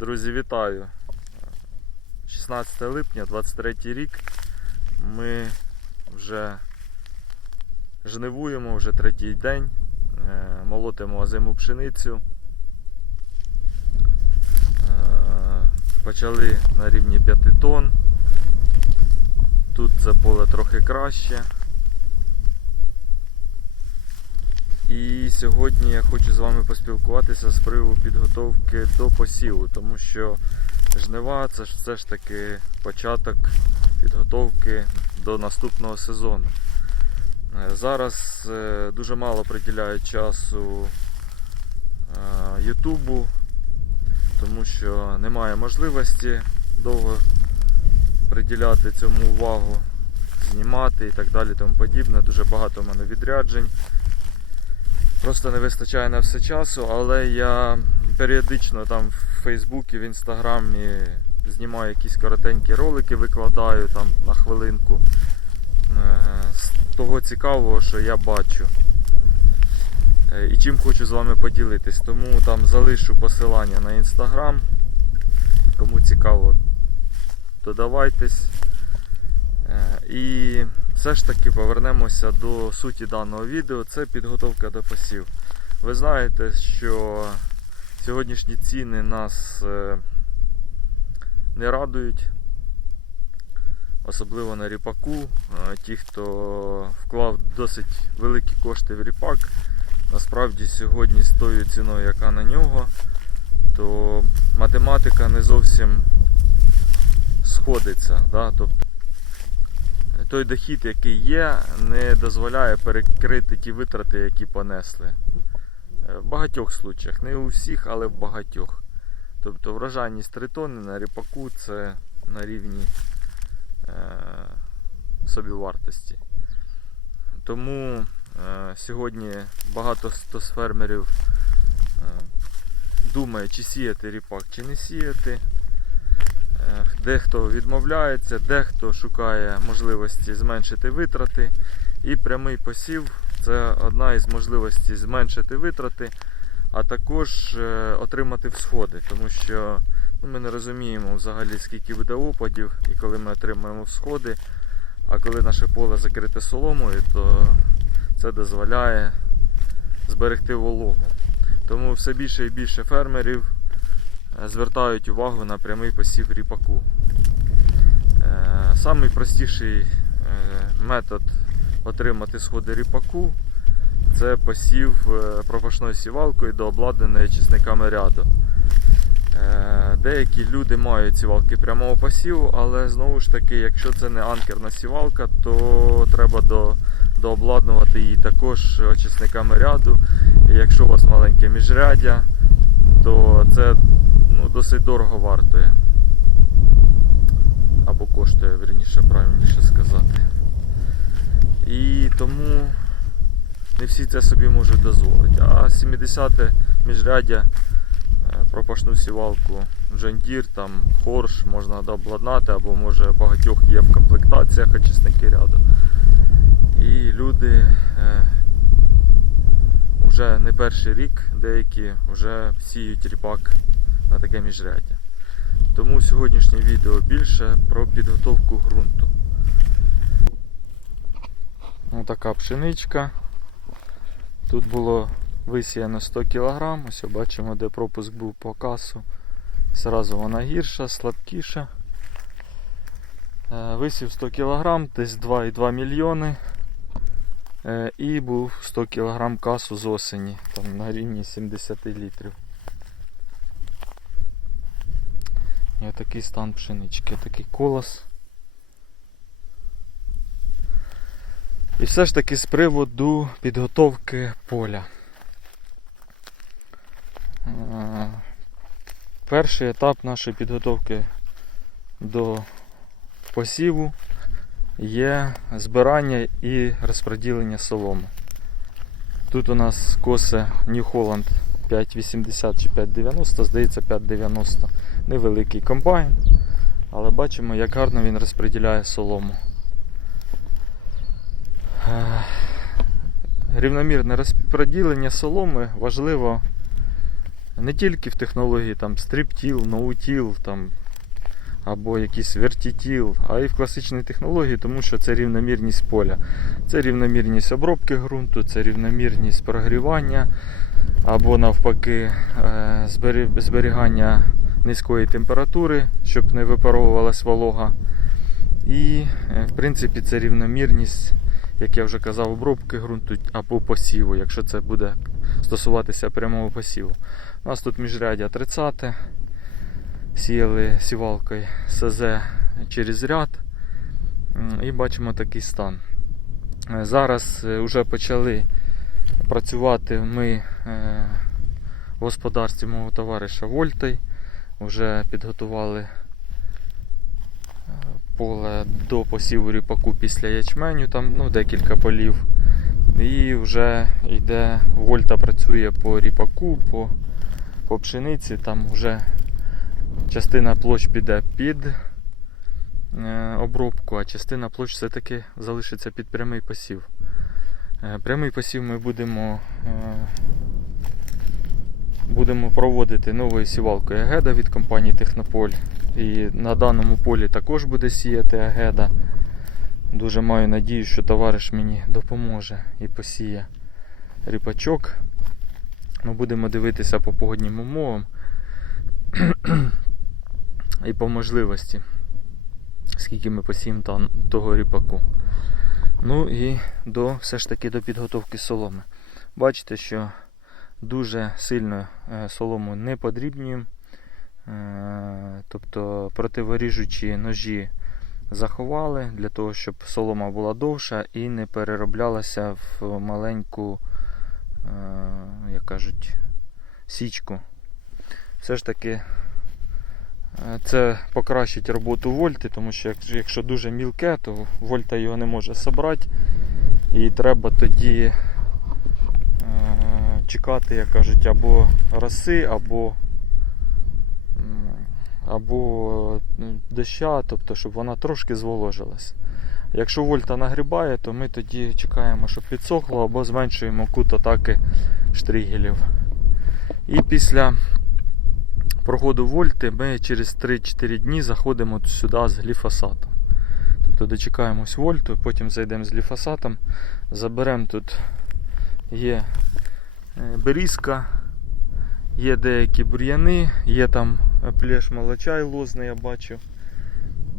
Друзі, вітаю! 16 липня, 23 рік. Ми вже жнивуємо вже третій день, Е, молотимо озиму пшеницю. Е, Почали на рівні 5 тонн. Тут це поле трохи краще. І сьогодні я хочу з вами поспілкуватися з приводу підготовки до посіву, тому що жнива це ж все ж таки початок підготовки до наступного сезону. Е, Зараз е, дуже мало приділяють часу е, Ютубу, тому що немає можливості довго приділяти цьому увагу, знімати і так далі, тому подібне. Дуже багато в мене відряджень. Просто не вистачає на все часу, але я періодично там в Фейсбуці, в Інстаграмі знімаю якісь коротенькі ролики, викладаю там на хвилинку е, з того цікавого, що я бачу. Е, І чим хочу з вами поділитись. Тому там залишу посилання на інстаграм. Кому цікаво, додавайтесь. Е, І все ж таки повернемося до суті даного відео. Це підготовка до посів. Ви знаєте, що сьогоднішні ціни нас е, не радують, особливо на ріпаку. Е, Ті, хто вклав досить великі кошти в ріпак, насправді сьогодні з тою ціною, яка на нього, то математика не зовсім сходиться. Да? Тобто той дохід, який є, не дозволяє перекрити ті витрати, які понесли. Е, В багатьох случаях, не у всіх, але в багатьох. Тобто врожайність 3 тонни на ріпаку це на рівні е, собівартості. Тому е, сьогодні багато з фермерів е, думає, чи сіяти ріпак, чи не сіяти. Е, Дехто відмовляється, дехто шукає можливості зменшити витрати. І прямий посів це одна із можливостей зменшити витрати, а також е, отримати всходи. Тому що ну, ми не розуміємо взагалі скільки буде опадів і коли ми отримаємо всходи. А коли наше поле закрите соломою, то це дозволяє зберегти вологу. Тому все більше і більше фермерів звертають увагу на прямий посів ріпаку. Е, Самий простіший е, метод отримати сходи ріпаку це посів е, пропашною сівалкою до обладнаної чесниками ряду. Деякі люди мають сівалки прямого посіву, але знову ж таки, якщо це не анкерна сівалка, то треба до, дообладнувати її також очисниками ряду. І якщо у вас маленьке міжряддя, то це ну, досить дорого вартує. Або коштує, верніше, правильніше сказати. І тому не всі це собі можуть дозволити. А 70 міжряддя е, пропашну сівалку Deere, там хорш можна обладнати, або може багатьох є в комплектаціях очисники ряду. І люди е, вже не перший рік деякі вже сіють ріпак на таке міжряддя. Тому сьогоднішнє відео більше про підготовку ґрунту. Ось така пшеничка. Тут було висіяно 100 кг. Ось бачимо, де пропуск був по касу. Зразу вона гірша, слабкіша. Е, Висів 100 кг, десь 2,2 мільйони. Е, І був 100 кг касу з осені, там на рівні 70 літрів. І отакий стан пшенички, такий колос. І все ж таки з приводу підготовки поля. Е, Перший етап нашої підготовки до посіву є збирання і розподілення соломи. Тут у нас коси New Holland 580 чи 590, здається 590. Невеликий комбайн, але бачимо, як гарно він розподіляє солому. Е, Рівномірне розподілення соломи важливо Не тільки в технології там стриптіл, ноутіл, там, або якийсь вертітіл, а й в класичній технології, тому що це рівномірність поля. Це рівномірність обробки ґрунту, це рівномірність прогрівання, або навпаки е, зберігання низької температури, щоб не випаровувалась волога. І, е, в принципі, це рівномірність, як я вже казав, обробки ґрунту або посіву, якщо це буде стосуватися прямого посіву. У нас тут міжрядя 30 сіяли сівалкою СЗ через ряд і бачимо такий стан. Е, Зараз вже почали працювати ми е, в господарстві мого товариша Вольтой. Вже підготували е, поле до посіву ріпаку після ячменю, там ну, декілька полів. І вже йде, Вольта працює по ріпаку, по, по пшениці, там вже частина площ піде під е, обробку, а частина площ все-таки залишиться під прямий посів. Е, Прямий посів ми будемо, е, будемо проводити новою сівалкою Агеда від компанії Технополь. І на даному полі також буде сіяти Агеда. Дуже маю надію, що товариш мені допоможе і посіє ріпачок. Ми будемо дивитися по погоднім умовам і по можливості, скільки ми посіємо того ріпаку. Ну і до все ж таки до підготовки соломи. Бачите, що дуже сильно е, солому не подрібнюємо. Е, Тобто противоріжучі ножі заховали для того, щоб солома була довша і не перероблялася в маленьку, е, як кажуть, січку. Все ж таки це покращить роботу вольти, тому що якщо дуже мілке, то вольта його не може зібрати. І треба тоді чекати, як кажуть, або роси, або, або е, доща, тобто, щоб вона трошки зволожилась. Якщо вольта нагрібає, то ми тоді чекаємо, щоб підсохло, або зменшуємо кут атаки штригелів. І після проходу вольти ми через 3-4 дні заходимо сюди з гліфосатом. Тобто дочекаємось вольту, потім зайдемо з гліфосатом, заберемо тут є берізка, є деякі бур'яни, є там плеш молочай лозний, я бачу.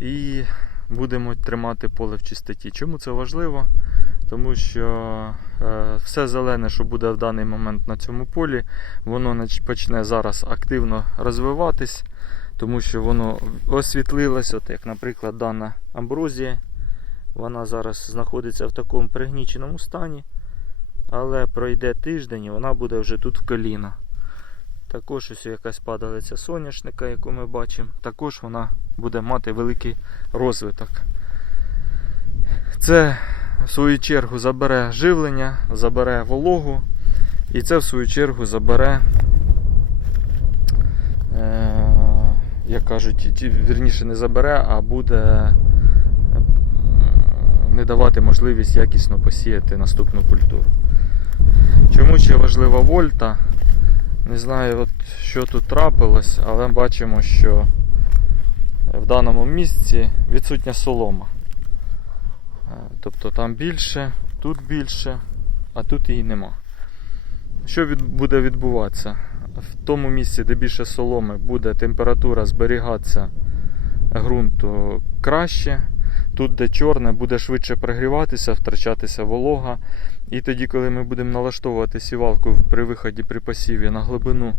І будемо тримати поле в чистоті. Чому це важливо? Тому що е, все зелене, що буде в даний момент на цьому полі, воно почне зараз активно розвиватись, тому що воно освітлилось, от як, наприклад, дана амброзія. Вона зараз знаходиться в такому пригніченому стані, але пройде тиждень і вона буде вже тут в коліна. Також ось якась падалиця соняшника, яку ми бачимо, також вона буде мати великий розвиток. Це в свою чергу забере живлення, забере вологу, і це в свою чергу забере, е, як кажуть, вірніше не забере, а буде е, не давати можливість якісно посіяти наступну культуру. Чому ще важлива вольта? Не знаю, от що тут трапилось, але бачимо, що в даному місці відсутня солома. Е, Тобто там більше, тут більше, а тут її нема. Що від, буде відбуватися? В тому місці, де більше соломи, буде температура зберігатися ґрунту краще. Тут, де чорне, буде швидше прогріватися, втрачатися волога. І тоді, коли ми будемо налаштовувати сівалку при виході при посіві на глибину,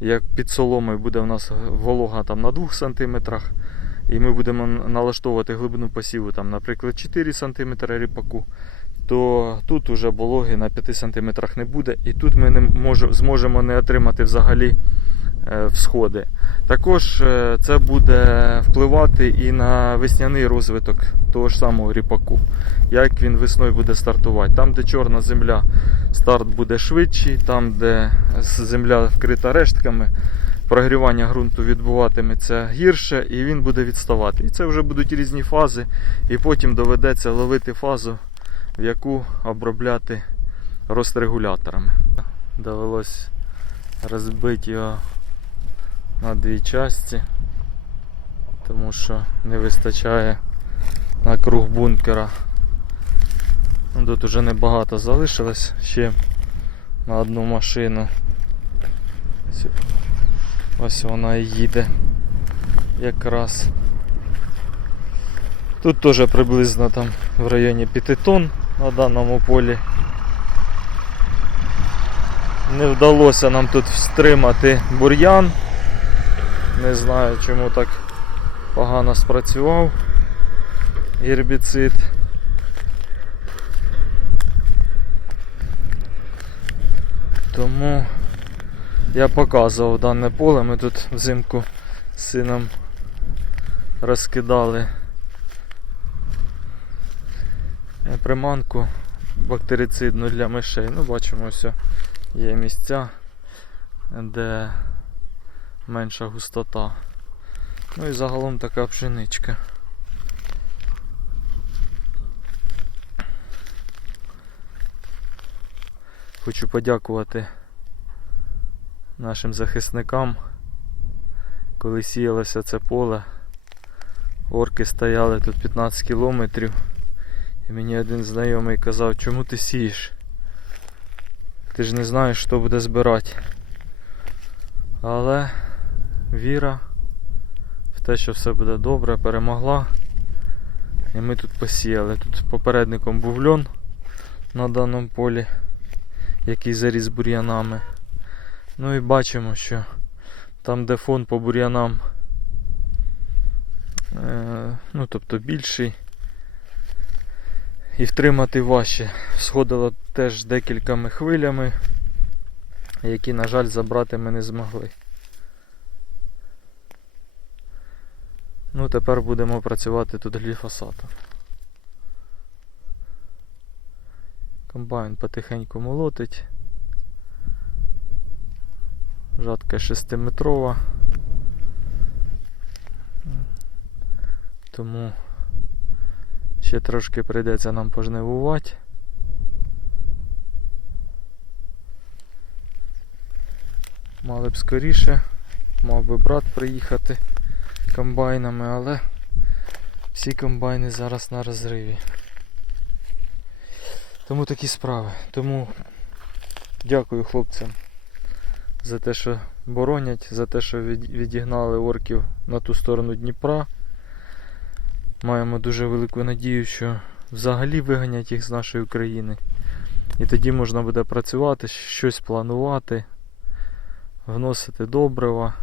як під соломою буде у нас волога там на 2 см, і ми будемо налаштовувати глибину посіву, там, наприклад, 4 см ріпаку, то тут уже вологи на 5 см не буде, і тут ми не мож- зможемо не отримати взагалі всходи. Також е, це буде впливати і на весняний розвиток того ж самого ріпаку, як він весною буде стартувати. Там, де чорна земля, старт буде швидший, там, де земля вкрита рештками, прогрівання ґрунту відбуватиметься гірше і він буде відставати. І це вже будуть різні фази, і потім доведеться ловити фазу, в яку обробляти розрегуляторами. Довелось розбити його на дві частини, тому що не вистачає на круг бункера. Ну, Тут уже небагато залишилось ще на одну машину. Ось- вона і їде якраз. Тут теж приблизно там в районі 5 тонн на даному полі. Не вдалося нам тут стримати бур'ян. Не знаю чому так погано спрацював гербіцид. Тому я показував дане поле. Ми тут взимку з сином розкидали приманку бактерицидну для мишей. Ну, бачимо, ось є місця, де менша густота. Ну і загалом така пшеничка. Хочу подякувати нашим захисникам. Коли сіялося це поле, орки стояли тут 15 кілометрів. І мені один знайомий казав, чому ти сієш? Ти ж не знаєш, що буде збирати. Але віра в те, що все буде добре, перемогла. І ми тут посіяли. Тут попередником був льон на даному полі, який заріс бур'янами. Ну і бачимо, що там, де фон по бур'янам, е, ну тобто більший, і втримати важче. Сходило теж декількома хвилями, які, на жаль, забрати ми не змогли. Ну, тепер будемо працювати тут гліфосатом. Комбайн потихеньку молотить. Жатка 6-метрова. Тому ще трошки прийдеться нам пожнивувати. Мали б скоріше, мав би брат приїхати комбайнами, але всі комбайни зараз на розриві. Тому такі справи. Тому дякую хлопцям за те, що боронять, за те, що відігнали орків на ту сторону Дніпра. Маємо дуже велику надію, що взагалі виганять їх з нашої України. І тоді можна буде працювати, щось планувати, вносити добрива,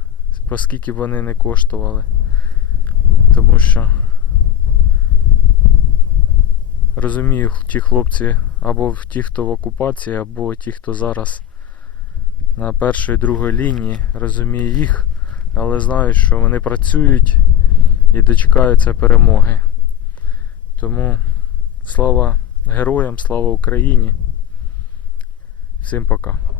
оскільки вони не коштували. Тому що розумію, ті хлопці або ті, хто в окупації, або ті, хто зараз на першій другій лінії, розумію їх, але знаю, що вони працюють і дочекаються перемоги. Тому слава героям, слава Україні. Всім пока.